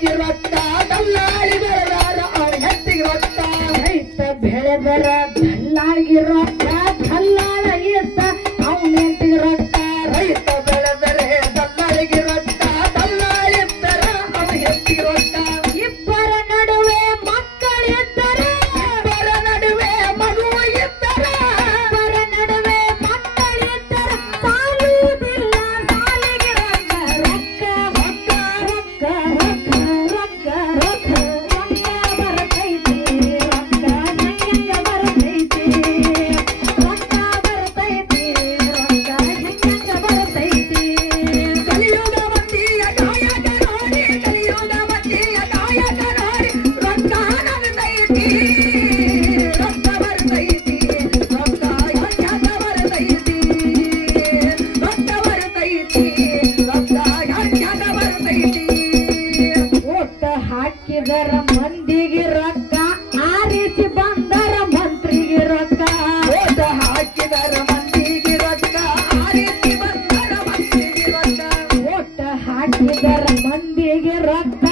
ದಲ್ಲಾಳಿಗೆ ರೊಕ್ಕ ದಲ್ಲಾಳಿ ಬೆಳೆದಾರ ಅವನ ಹೆತ್ತಿಗೆ ರೊಕ್ಕ ರೈತ ಬೆಳೆದರ ದಲ್ಲಾಳಿಗೆ ರೊಕ್ಕ ದಲ್ಲಾಳ ಇದ್ದ ಅವನ ಹೆತ್ತಿಗೆ ರೊಕ್ಕ ರೈತ ಬೆಳೆದರೆ ದಲ್ಲಾಳಿಗೆ ರೊಕ್ಕ ದಲ್ಲಾಳಿದ್ದರ ಅವನ ಹೆತ್ತಿಗೆ ರೊಕ್ಕ ಇಬ್ಬರ ನಡುವೆ ಮಕ್ಕಳಿದ್ದರ ಇಬ್ಬರ ನಡುವೆ ಮಗು ಇದ್ದರ ಇಬ್ಬರ ನಡುವೆ ಮಕ್ಕಳಿದ್ದರ ಸಾಲುವುದಿಲ್ಲ ಸಾಲಿಗೆ ರೊಕ್ಕ ರೊಕ್ಕ ರೊಕ್ಕ ರೊಕ್ಕ ರೊಕ್ಕ ರೊಕ್ಕ ರೊಕ್ಕ ಬರ್ತೈತಿ ರೊಕ್ಕ ಹೆಂಗ ಬರ್ತೈತಿ ರೊಕ್ಕ ಬರ್ತೈತಿ ರೊಕ್ಕ ಹೆಂಗ ಬರ್ತೈತಿ ಕಲಿಯುಗ ಮಂದಿಯ ಕಾಯಕ ನೋಡಿ ಕಲಿಯುಗ ಮಂದಿಯ ಕಾಯಕ ನೋಡಿ ರೊಕ್ಕ ನಗದೈತಿ ರೊಕ್ಕ ಬರ್ತೈತಿ ರೊಕ್ಕ ಯಾಕ ಬರ್ತೈತಿ ರೊಕ್ಕ ಬರ್ತೈತಿ ರೊಕ್ಕ ಯಾಕ ಬರ್ತೈತಿ ಓಟ ಹಾಕಿದರ ಮಂದಿಗೆ ರೊಕ್ಕ ಆರಿಸಿ ಬಂದರ ಮಂತ್ರಿಗೆ ರೊಕ್ಕ ಓಟ ಹಾಕಿದರ ಮಂದಿಗೆ ರೊಕ್ಕ ಆರಿಸಿ ಬಂದರ ಮಂದಿಗೆ ರೊಕ್ಕ ಓಟ ಹಾಕಿದರ ಮಂದಿಗೆ ರೊಕ್ಕ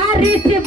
ಆರಿಸಿ